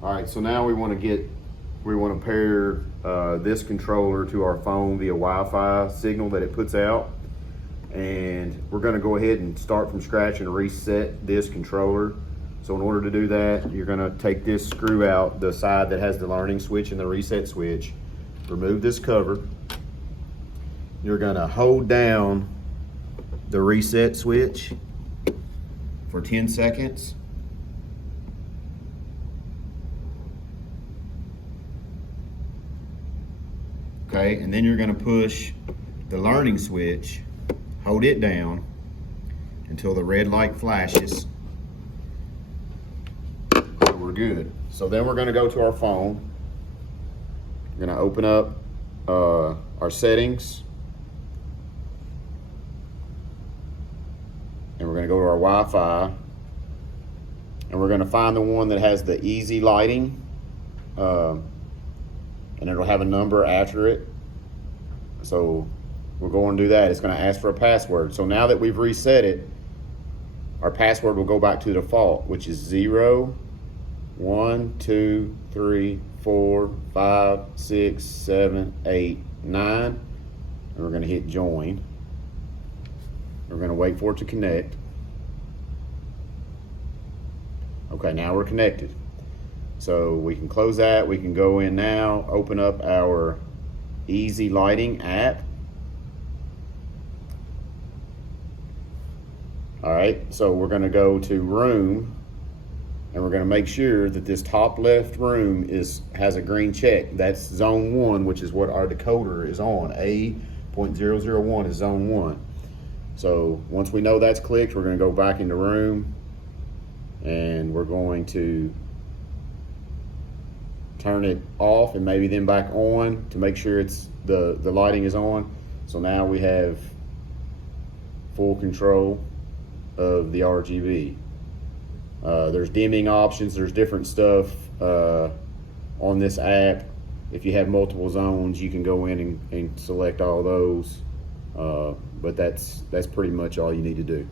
All right, so now we want to pair this controller to our phone via Wi-Fi signal that it puts out. And we're going to go ahead and start from scratch and reset this controller. So in order to do that, you're going to take this screw out, the side that has the learning switch and the reset switch, remove this cover. You're going to hold down the reset switch for 10 seconds. Okay, and then you're going to push the learning switch, hold it down until the red light flashes. So we're good. So then we're going to go to our phone. We're going to open up our settings. And we're going to go to our Wi-Fi. And we're going to find the one that has the easy lighting. And it'll have a number after it. So we'll go and do that. It's going to ask for a password. So now that we've reset it, our password will go back to default, which is 0, 1, 2, 3, 4, 5, 6, 7, 8, 9. And we're going to hit join. We're going to wait for it to connect. Okay, now we're connected. So we can close that. We can go in now, open up our Easy Lighting app. All right, so we're going to go to room, and we're going to make sure that this top left room has a green check. That's zone 1, which is what our decoder is on. A.001 is zone 1. So once we know that's clicked, we're going to go back into room, and we're going to turn it off and maybe then back on to make sure the lighting is on. So now we have full control of the RGB. There's dimming options, there's different stuff on this app. If you have multiple zones, you can go in and select all those. But that's pretty much all you need to do.